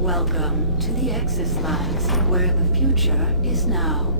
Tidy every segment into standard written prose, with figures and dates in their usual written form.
Welcome to the Exis Labs, where the future is now.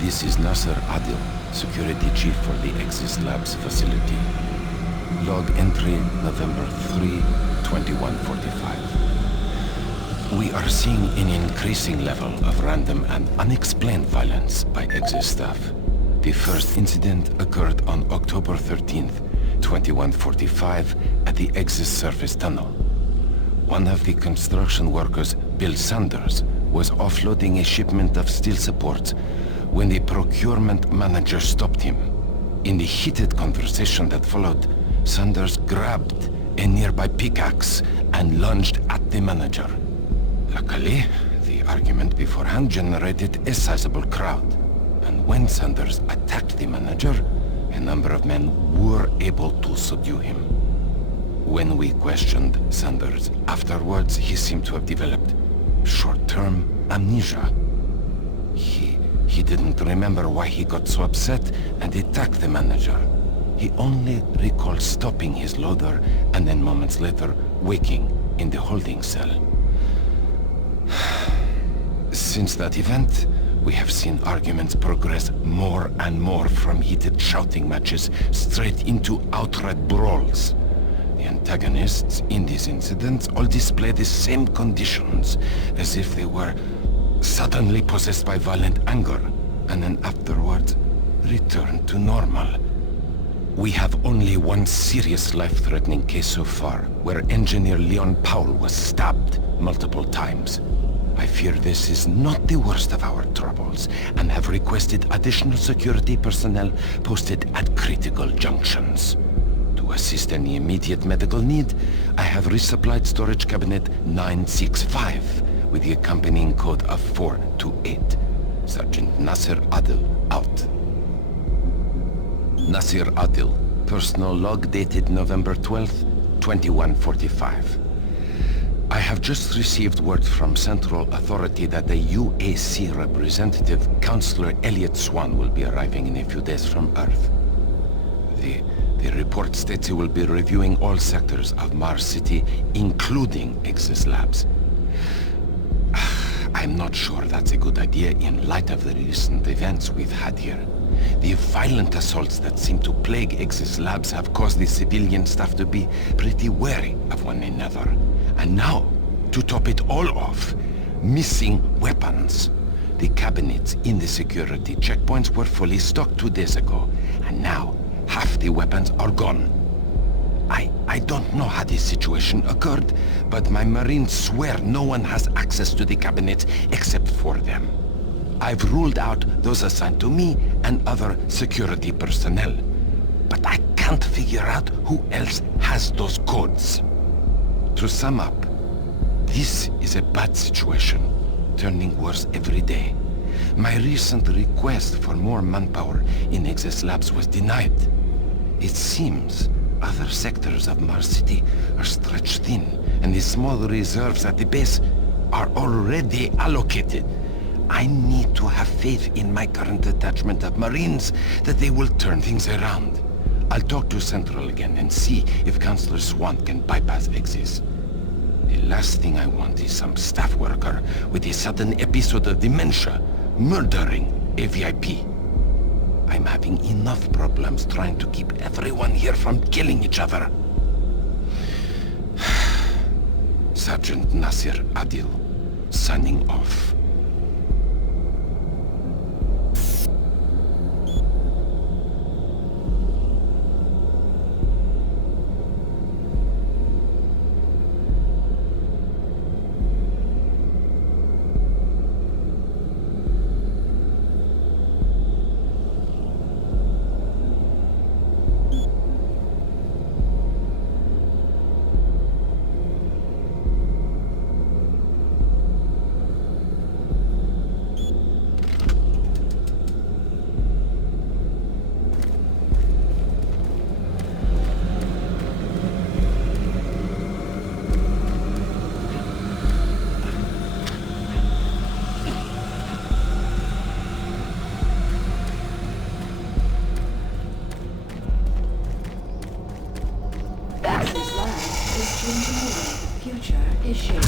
This is Nasser Adil, Security Chief for the Exis Labs facility. Log entry November 3, 2145. We are seeing an increasing level of random and unexplained violence by Exis staff. The first incident occurred on October 13th, 2145 at the Exis surface tunnel. One of the construction workers, Bill Sanders, was offloading a shipment of steel supports when the procurement manager stopped him. In the heated conversation that followed, Sanders grabbed a nearby pickaxe and lunged at the manager. Luckily, the argument beforehand generated a sizable crowd, and when Sanders attacked the manager, a number of men were able to subdue him. When we questioned Sanders afterwards, he seemed to have developed short-term amnesia. He didn't remember why he got so upset and attacked the manager. He only recalled stopping his loader and then moments later waking in the holding cell. Since that event, we have seen arguments progress more and more from heated shouting matches straight into outright brawls. The antagonists in these incidents all display the same conditions, as if they were suddenly possessed by violent anger, and then afterwards return to normal. We have only one serious life-threatening case so far, where engineer Leon Powell was stabbed multiple times. I fear this is not the worst of our troubles, and have requested additional security personnel posted at critical junctions. To assist any immediate medical need, I have resupplied storage cabinet 965 with the accompanying code of 428. Sergeant Nasser Adil, out. Nasser Adil, personal log dated November 12th, 2145. I have just received word from Central Authority that the UAC representative, Councillor Elliot Swan, will be arriving in a few days from Earth. The report states he will be reviewing all sectors of Mars City, including Exis Labs. I'm not sure that's a good idea in light of the recent events we've had here. The violent assaults that seem to plague Exis Labs have caused the civilian staff to be pretty wary of one another. And now, to top it all off, missing weapons. The cabinets in the security checkpoints were fully stocked 2 days ago, and now half the weapons are gone. I don't know how this situation occurred, but my Marines swear no one has access to the cabinets except for them. I've ruled out those assigned to me and other security personnel, but I can't figure out who else has those codes. To sum up, this is a bad situation, turning worse every day. My recent request for more manpower in Exis Labs was denied. It seems other sectors of Mars City are stretched thin, and the small reserves at the base are already allocated. I need to have faith in my current detachment of Marines that they will turn things around. I'll talk to Central again and see if Councillor Swan can bypass Exis. The last thing I want is some staff worker with a sudden episode of dementia murdering a VIP. I'm having enough problems trying to keep everyone here from killing each other. Sergeant Nasir Adil, signing off. Exis Labs is changing the way the future is shaped.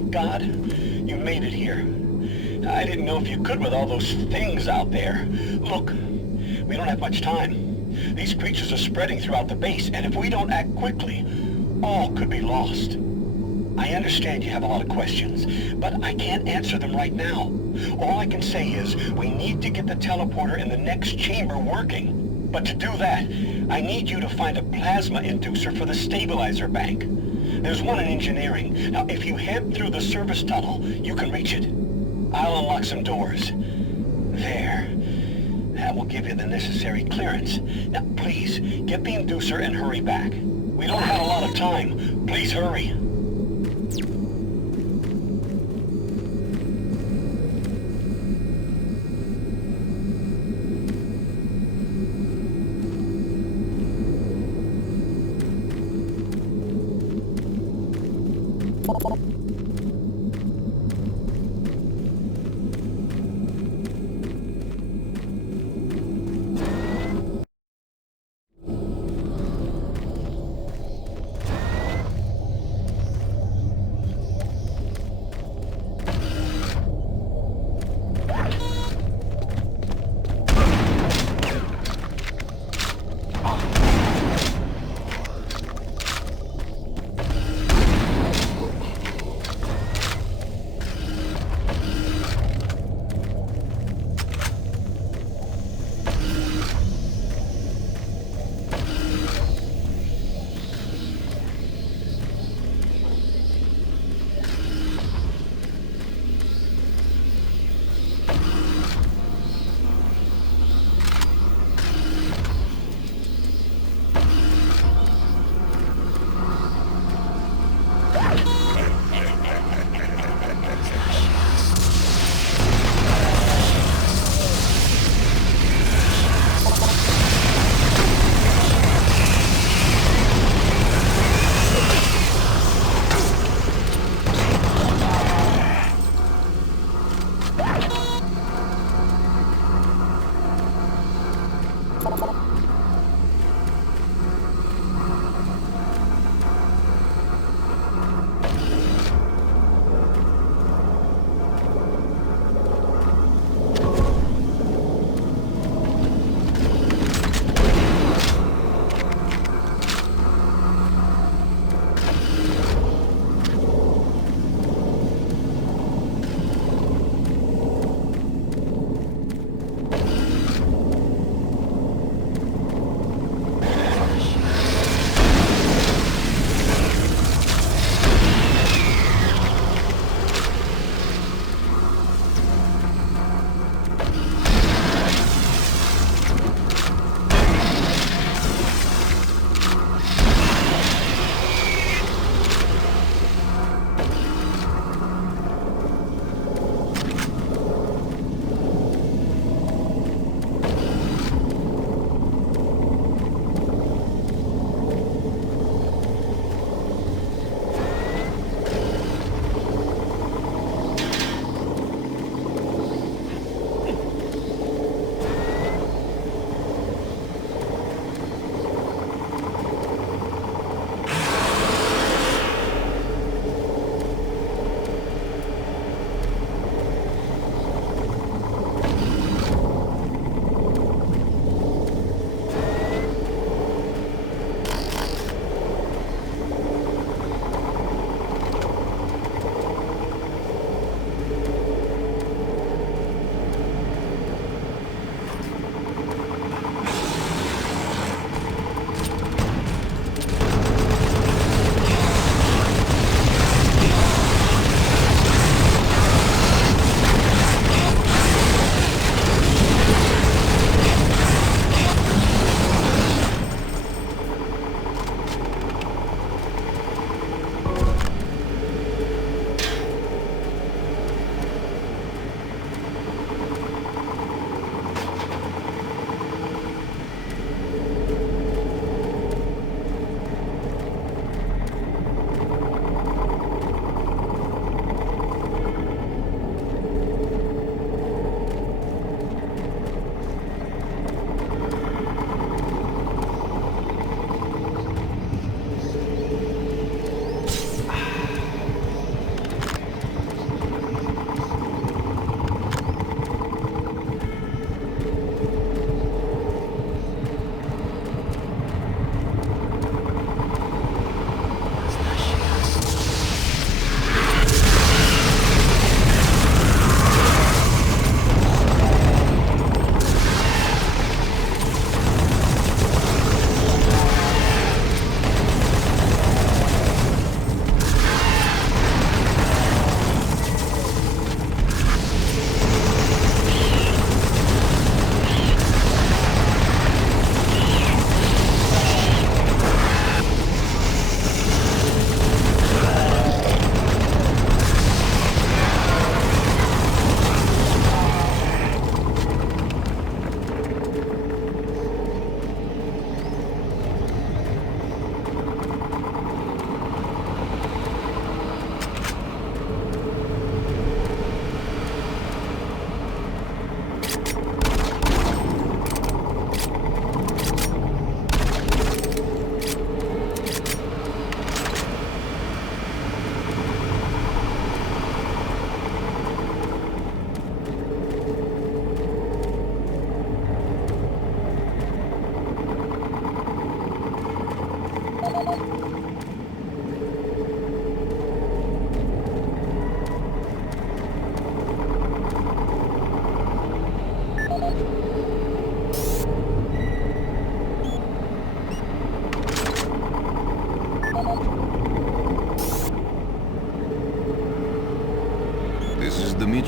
thank God you made it here. I didn't know if you could with all those things out there. Look, we don't have much time. These creatures are spreading throughout the base, and if we don't act quickly, all could be lost. I understand you have a lot of questions, but I can't answer them right now. All I can say is we need to get the teleporter in the next chamber working. But to do that, I need you to find a plasma inducer for the stabilizer bank. There's one in engineering. Now, if you head through the service tunnel, you can reach it. I'll unlock some doors. There. That will give you the necessary clearance. Now, please, get the inducer and hurry back. We don't have a lot of time. Please hurry.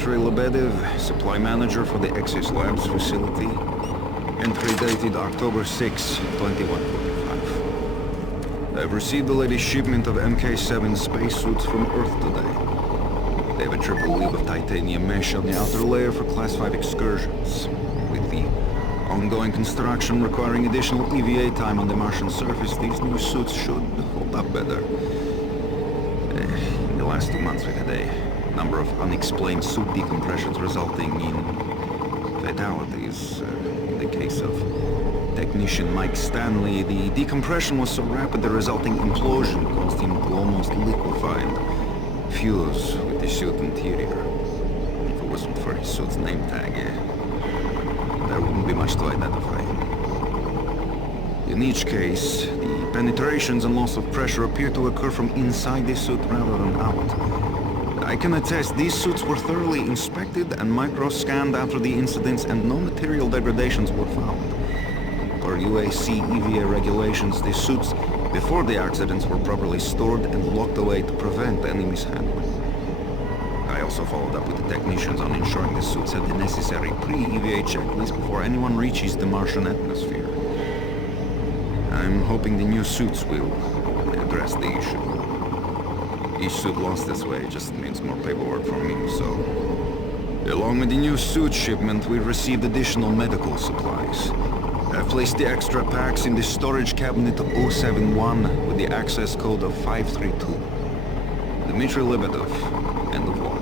Dmitry Lebedev, supply manager for the Exis Labs facility. Entry dated October 6, 2145. I've received the latest shipment of MK7 spacesuits from Earth today. They have a triple leaf of titanium mesh on the outer layer for Class 5 excursions. With the ongoing construction requiring additional EVA time on the Martian surface, these new suits should hold up better. In the last 2 months we've had a number of unexplained suit decompressions resulting in fatalities. In the case of technician Mike Stanley, the decompression was so rapid the resulting implosion caused him to almost liquefy and fuse with the suit interior. If it wasn't for his suit's name tag, there wouldn't be much to identify him. In each case, the penetrations and loss of pressure appear to occur from inside the suit rather than out. I can attest these suits were thoroughly inspected and micro-scanned after the incidents, and no material degradations were found. Per UAC EVA regulations, the suits before the accidents were properly stored and locked away to prevent any mishandling. I also followed up with the technicians on ensuring the suits had the necessary pre-EVA checklist before anyone reaches the Martian atmosphere. I'm hoping the new suits will address the issue. Each suit lost this way just means more paperwork for me, so... Along with the new suit shipment, we received additional medical supplies. I've placed the extra packs in the storage cabinet 071 with the access code of 532. Dmitry Lebedev, end of log.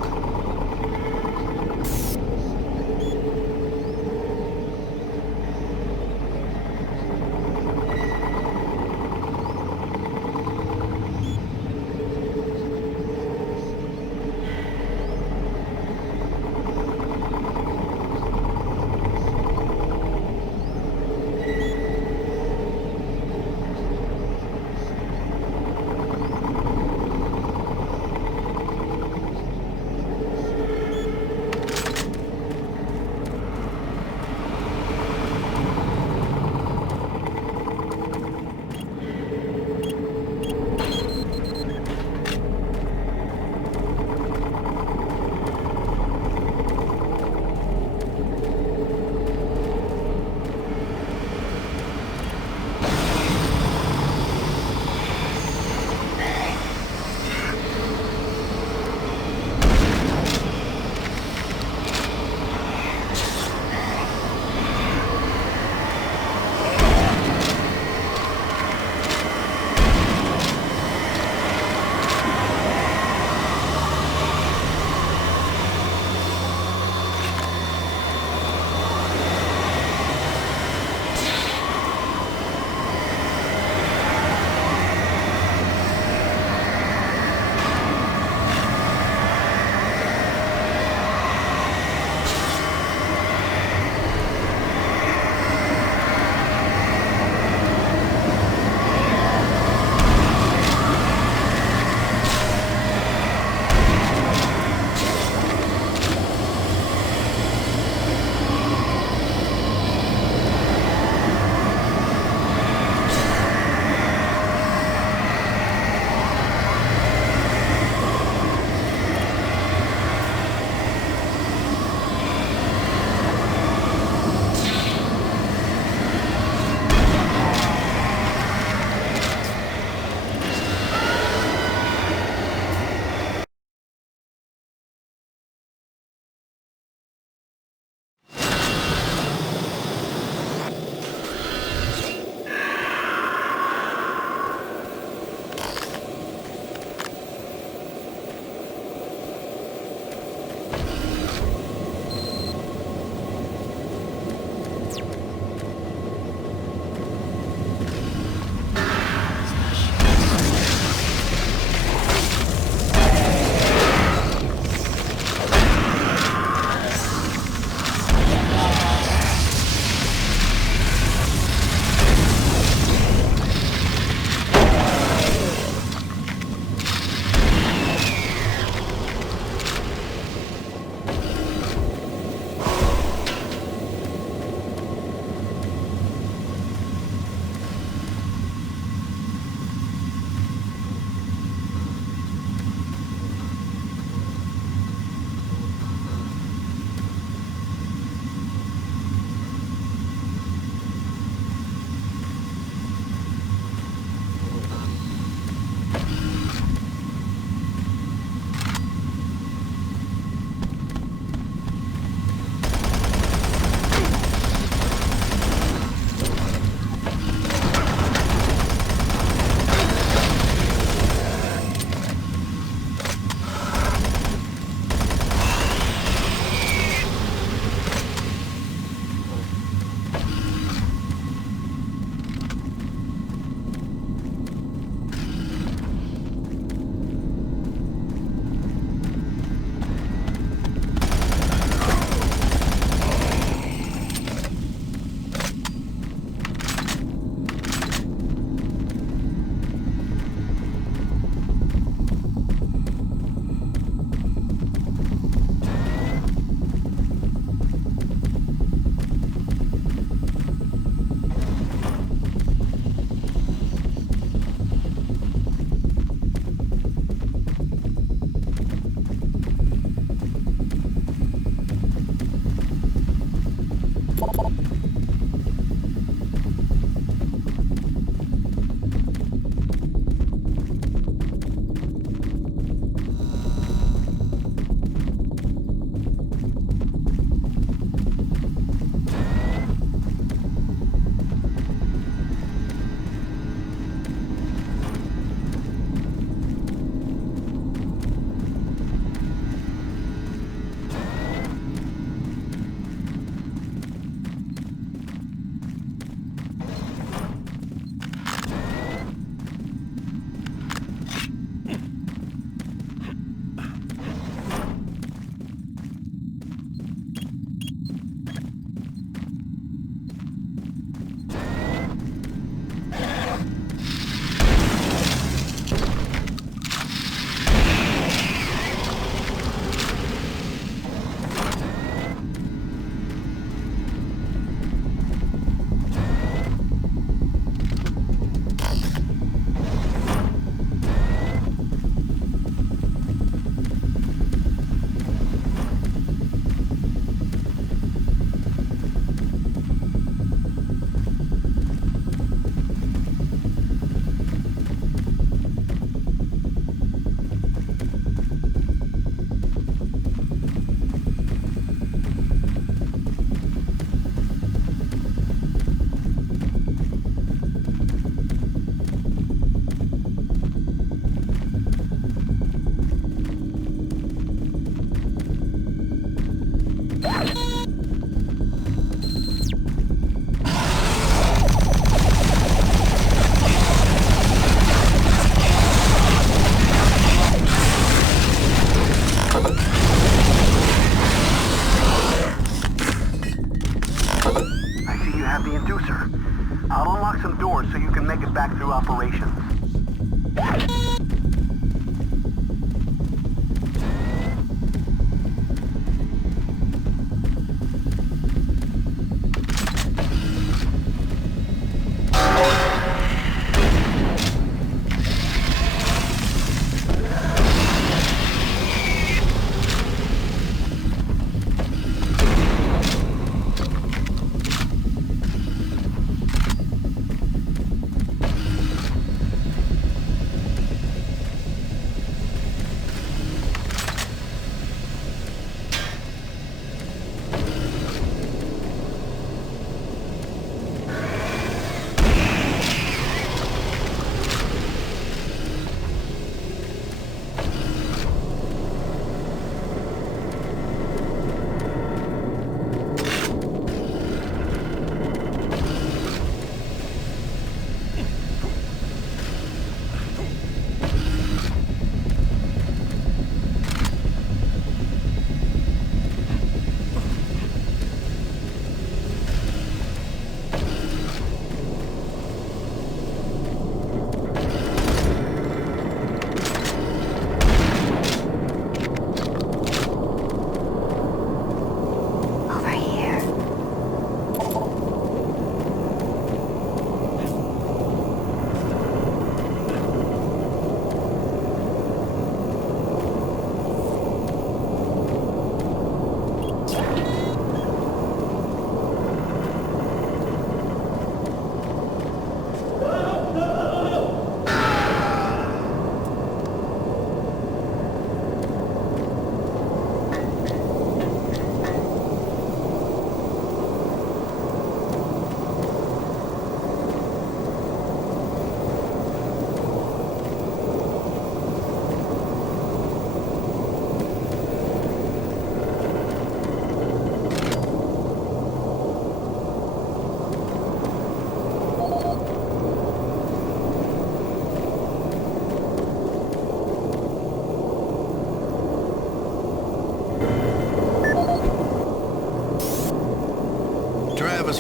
get back through operations.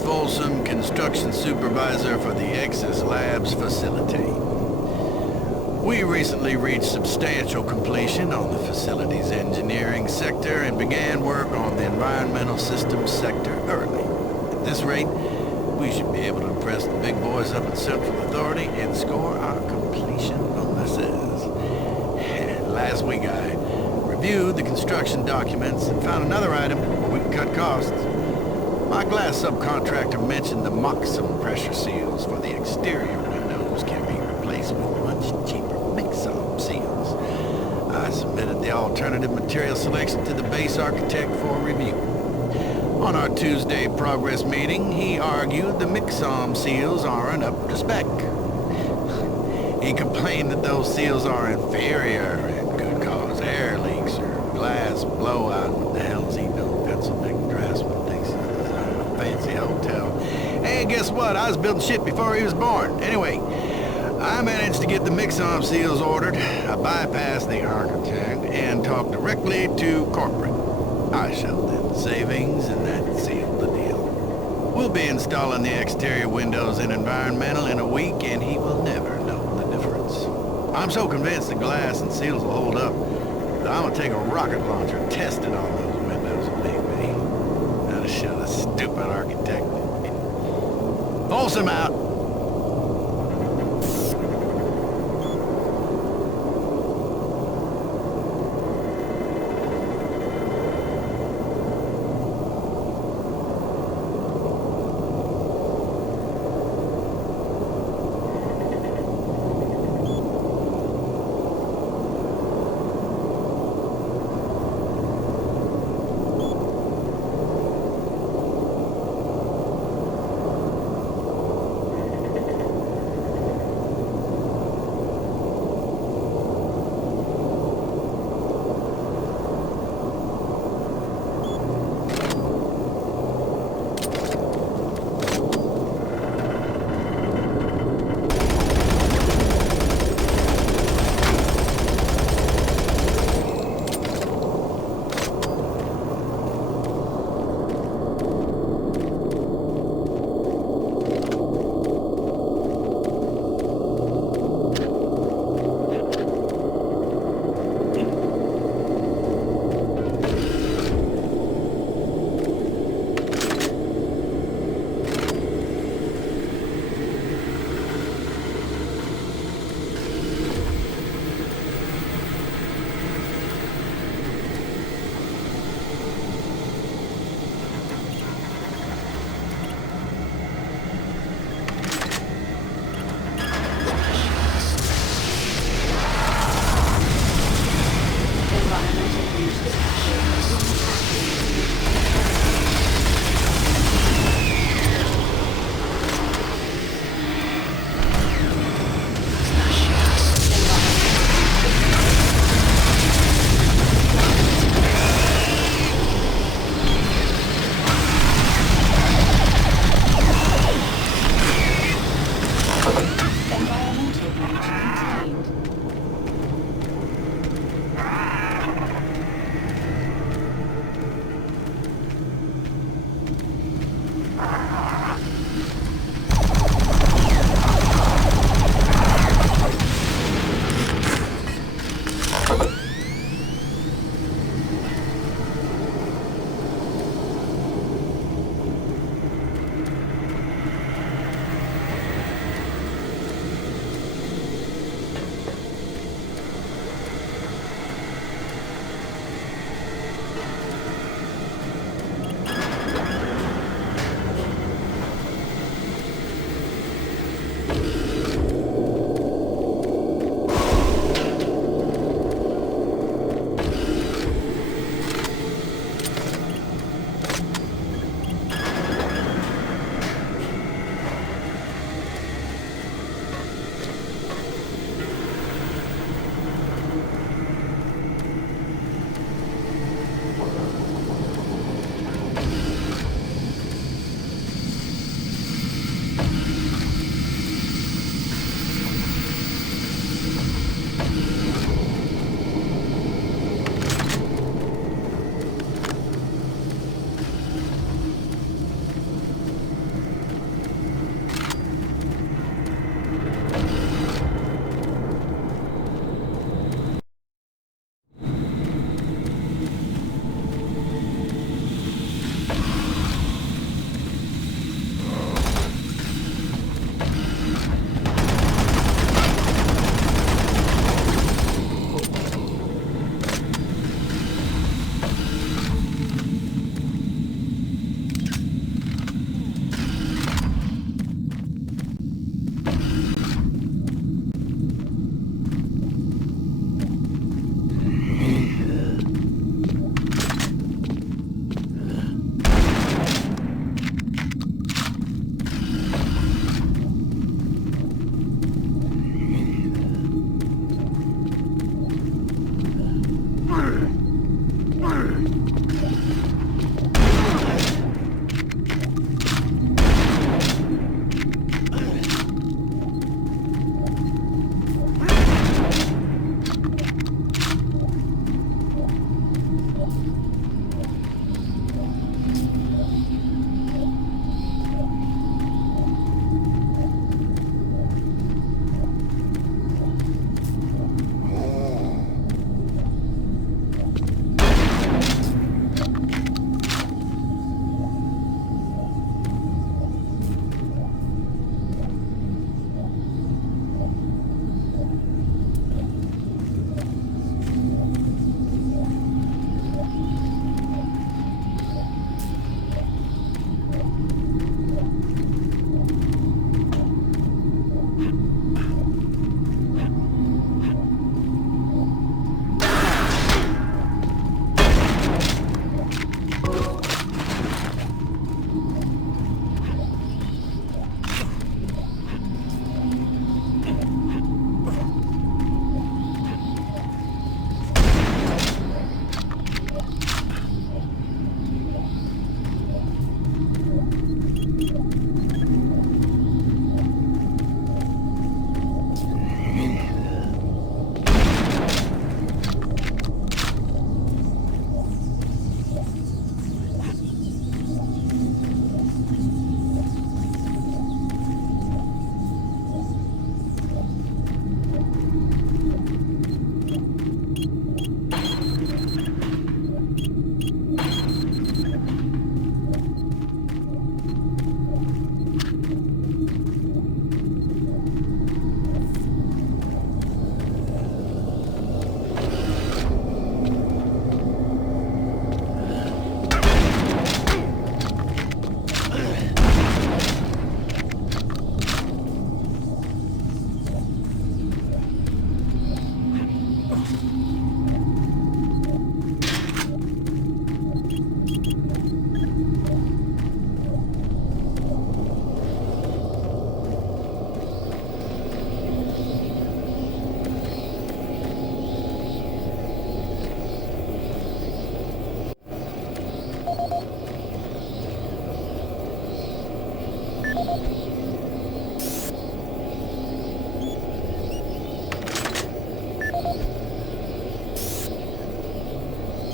Folsom, construction supervisor for the Exis Labs facility. We recently reached substantial completion on the facility's engineering sector and began work on the environmental systems sector early. At this rate, we should be able to impress the big boys up at Central Authority and score our completion bonuses. Last week I reviewed the construction documents and found another item where we can cut costs. My glass subcontractor mentioned the Moxum pressure seals for the exterior windows can be replaced with much cheaper mix-up seals. I submitted the alternative material selection to the base architect for review. On our Tuesday progress meeting, he argued the Mixom seals aren't up to spec. He complained that those seals are inferior and could cause air leaks or glass blowout. What the hell's he doing? Pennsylvania draftsman thinks he's a fancy hotel. Hey, guess what? I was building shit before he was born. Anyway, I managed to get the Mixom seals ordered. I bypassed the architect and talked directly to corporate. I showed them the savings and that sealed the deal. We'll be installing the exterior windows in environmental in a week and he will never know the difference. I'm so convinced the glass and seals will hold up that I'm gonna take a rocket launcher and test it on those windows if need be. That'll show the stupid architect. Folsom out!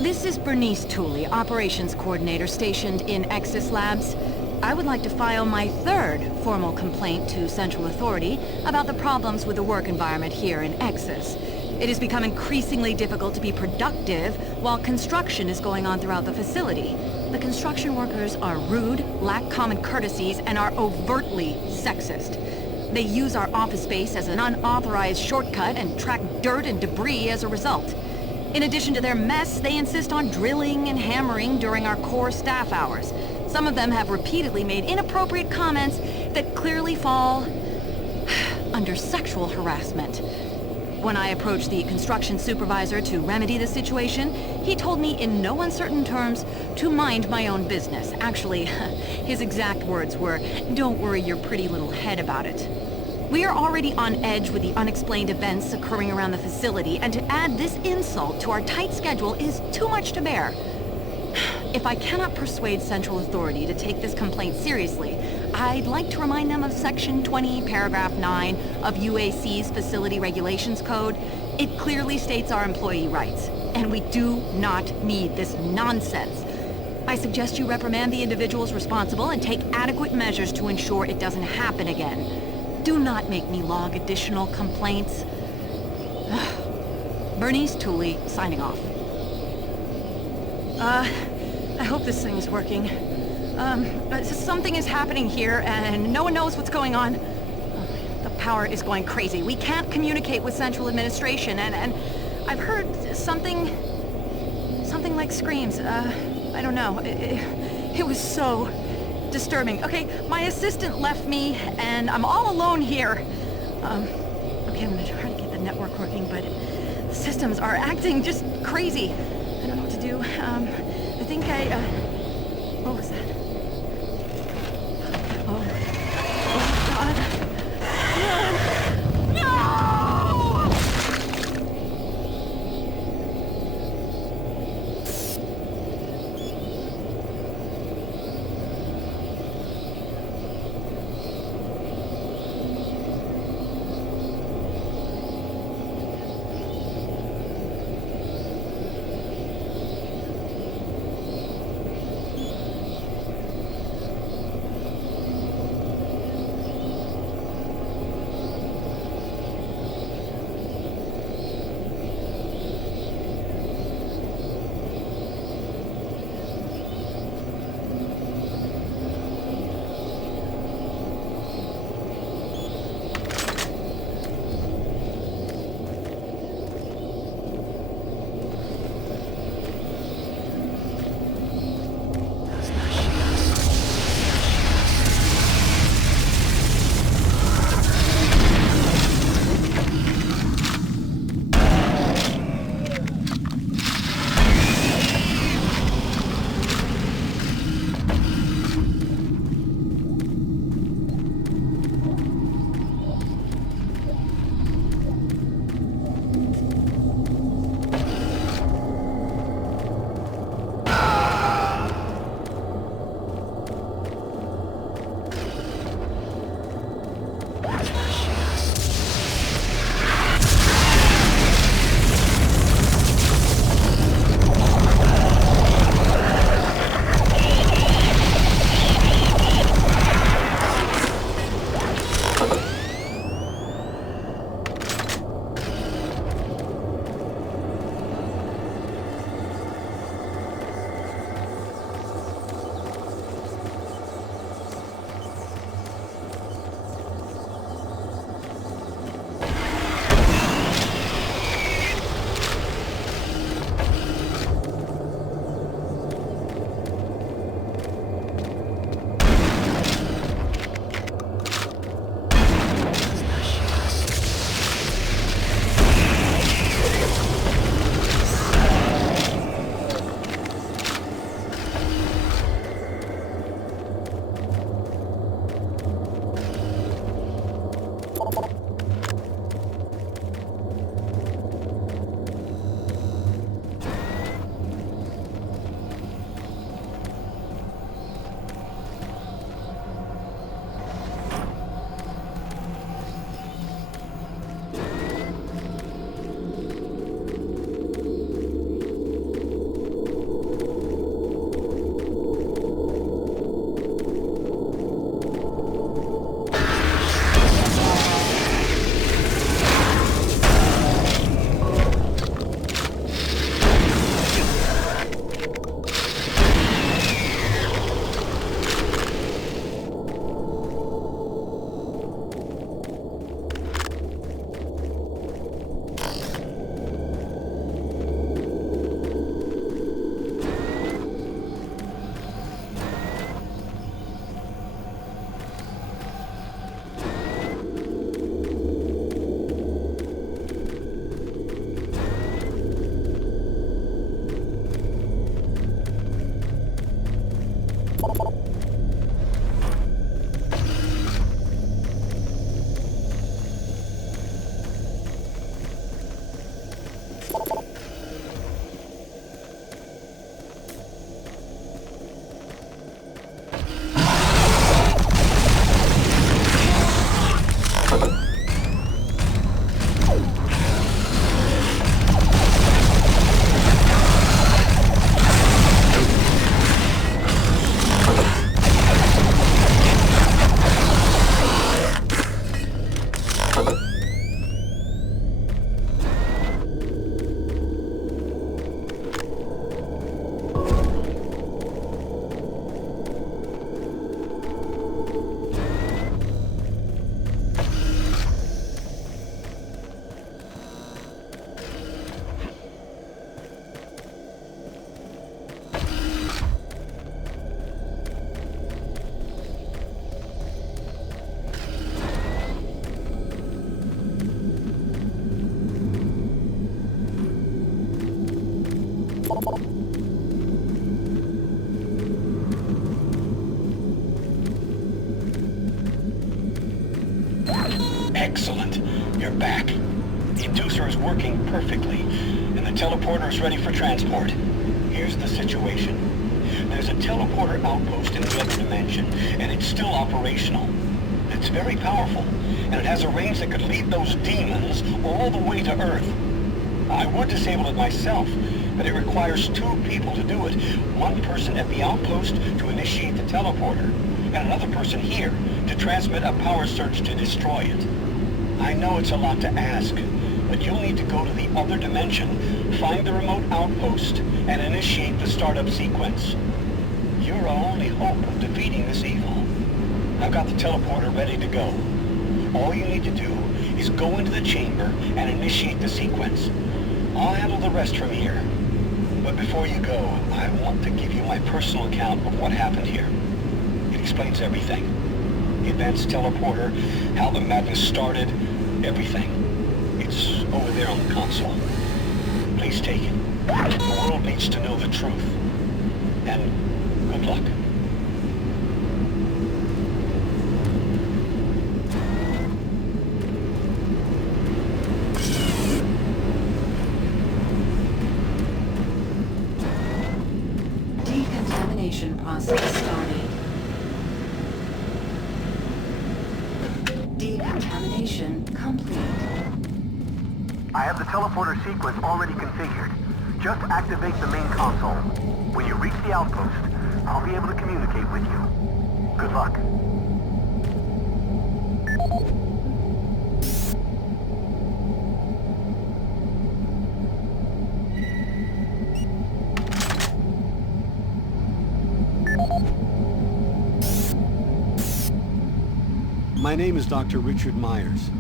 This is Bernice Tooley, Operations Coordinator stationed in Exis Labs. I would like to file my third formal complaint to Central Authority about the problems with the work environment here in Exis. It has become increasingly difficult to be productive while construction is going on throughout the facility. The construction workers are rude, lack common courtesies, and are overtly sexist. They use our office space as an unauthorized shortcut and track dirt and debris as a result. In addition to their mess, they insist on drilling and hammering during our core staff hours. Some of them have repeatedly made inappropriate comments that clearly fall under sexual harassment. When I approached the construction supervisor to remedy the situation, he told me in no uncertain terms to mind my own business. Actually, his exact words were, "Don't worry your pretty little head about it." We are already on edge with the unexplained events occurring around the facility, and to add this insult to our tight schedule is too much to bear. If I cannot persuade Central Authority to take this complaint seriously, I'd like to remind them of Section 20, Paragraph 9 of UAC's Facility Regulations Code. It clearly states our employee rights, and we do not need this nonsense. I suggest you reprimand the individuals responsible and take adequate measures to ensure it doesn't happen again. Do not make me log additional complaints. Bernice Tooley, signing off. I hope this thing is working. Something is happening here, and no one knows what's going on. The power is going crazy. We can't communicate with Central Administration, and I've heard something like screams. I don't know. It was so disturbing. Okay, my assistant left me, and I'm all alone here. Okay, I'm gonna try to get the network working, but the systems are acting just crazy. I don't know what to do. I think what was that? Oh God. No! No! Excellent. You're back. The inducer is working perfectly, and the teleporter is ready for transport. Here's the situation. There's a teleporter outpost in the other dimension, and it's still operational. It's very powerful, and it has a range that could lead those demons all the way to Earth. I would disable it myself, but it requires 2 people to do it. One person at the outpost to initiate the teleporter, and another person here to transmit a power surge to destroy it. I know it's a lot to ask, but you'll need to go to the other dimension, find the remote outpost, and initiate the startup sequence. You're our only hope of defeating this evil. I've got the teleporter ready to go. All you need to do is go into the chamber and initiate the sequence. I'll handle the rest from here. But before you go, I want to give you my personal account of what happened here. It explains everything. The advanced teleporter, how the madness started, everything. It's over there on the console. Please take it. The world needs to know the truth. And good luck. Decontamination process started. Decontamination complete. I have the teleporter sequence already configured. Just activate the main console. When you reach the outpost, I'll be able to communicate with you. Good luck. My name is Dr. Richard Myers,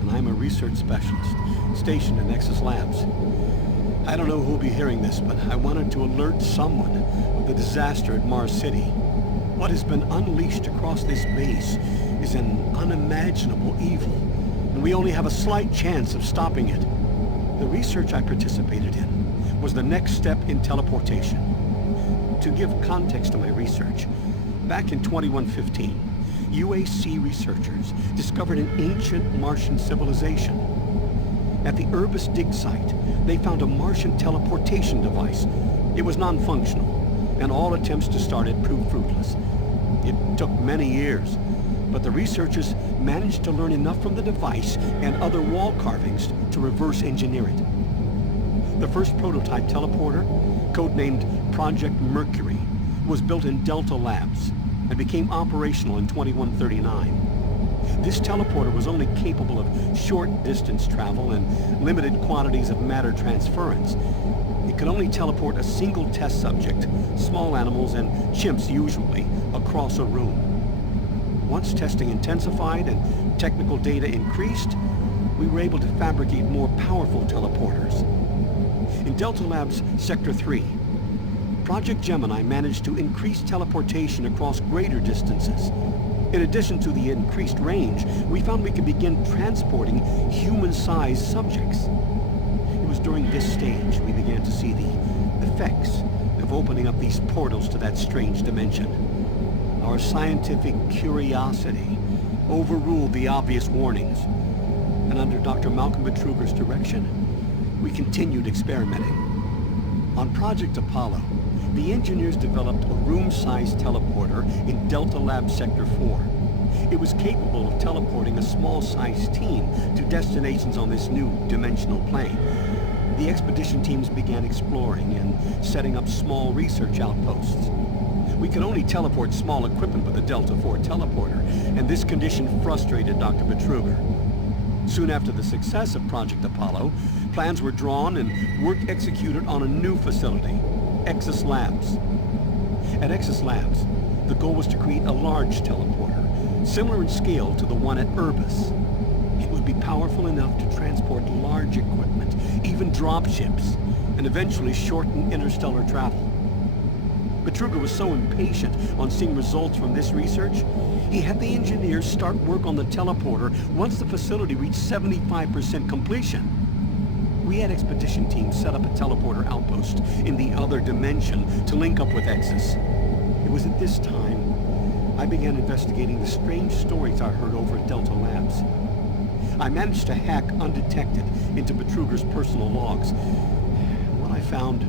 and I'm a research specialist stationed in Exis Labs. I don't know who'll be hearing this, but I wanted to alert someone of the disaster at Mars City. What has been unleashed across this base is an unimaginable evil, and we only have a slight chance of stopping it. The research I participated in was the next step in teleportation. To give context to my research, back in 2115, UAC researchers discovered an ancient Martian civilization. At the Urbis dig site, they found a Martian teleportation device. It was non-functional, and all attempts to start it proved fruitless. It took many years, but the researchers managed to learn enough from the device and other wall carvings to reverse engineer it. The first prototype teleporter, codenamed Project Mercury, was built in Delta Labs and became operational in 2139. This teleporter was only capable of short distance travel and limited quantities of matter transference. It could only teleport a single test subject, small animals and chimps usually, across a room. Once testing intensified and technical data increased, we were able to fabricate more powerful teleporters. In Delta Labs Sector 3, Project Gemini managed to increase teleportation across greater distances. In addition to the increased range, we found we could begin transporting human-sized subjects. It was during this stage we began to see the effects of opening up these portals to that strange dimension. Our scientific curiosity overruled the obvious warnings, and under Dr. Malcolm Betruger's direction, we continued experimenting. On Project Apollo, the engineers developed a room-sized teleporter in Delta Lab Sector 4. It was capable of teleporting a small-sized team to destinations on this new dimensional plane. The expedition teams began exploring and setting up small research outposts. We could only teleport small equipment with the Delta 4 teleporter, and this condition frustrated Dr. Betruger. Soon after the success of Project Apollo, plans were drawn and work executed on a new facility, Exis Labs. At Exis Labs, the goal was to create a large teleporter, similar in scale to the one at Urbis. It would be powerful enough to transport large equipment, even dropships, and eventually shorten interstellar travel. Betruger was so impatient on seeing results from this research, he had the engineers start work on the teleporter once the facility reached 75% completion. We had expedition teams set up a teleporter outpost in the other dimension to link up with Exis. It was at this time I began investigating the strange stories I heard over at Delta Labs. I managed to hack undetected into Betruger's personal logs. What I found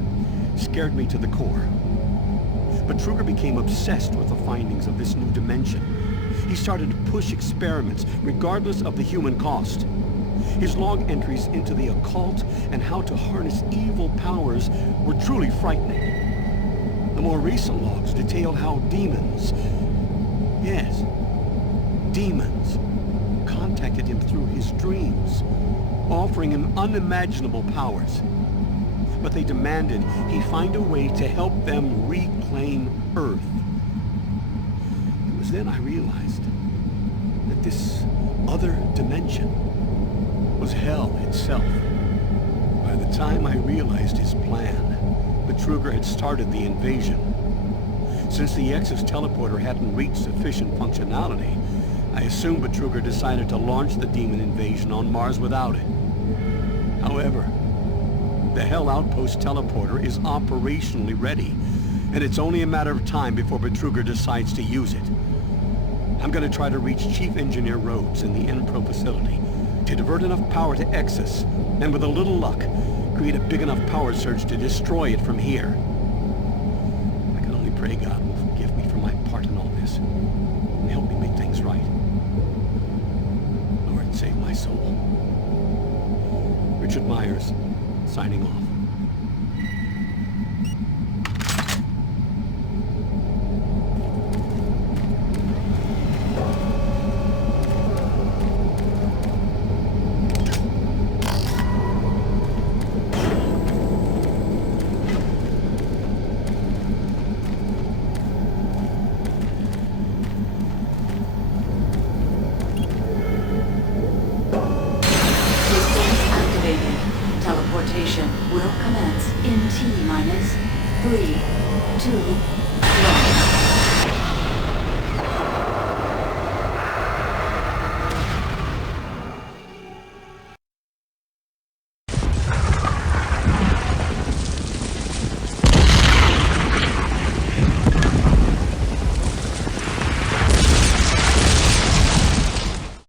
scared me to the core. Betruger became obsessed with the findings of this new dimension. He started to push experiments, regardless of the human cost. His log entries into the occult and how to harness evil powers were truly frightening. The more recent logs detailed how demons, yes, demons, contacted him through his dreams, offering him unimaginable powers. But they demanded he find a way to help them reclaim Earth. It was then I realized that this other dimension was hell itself. By the time I realized his plan, Betruger had started the invasion. Since the Exis teleporter hadn't reached sufficient functionality, I assumed Betruger decided to launch the demon invasion on Mars without it. However, the Hell Outpost teleporter is operationally ready, and it's only a matter of time before Betruger decides to use it. I'm gonna try to reach Chief Engineer Rhodes in the Enpro facility to divert enough power to Exis, and with a little luck, create a big enough power surge to destroy it from here. I can only pray God will forgive me for my part in all this, and help me make things right. Lord, save my soul. Richard Myers, signing off. Teleportation will commence in T-minus 3, 2,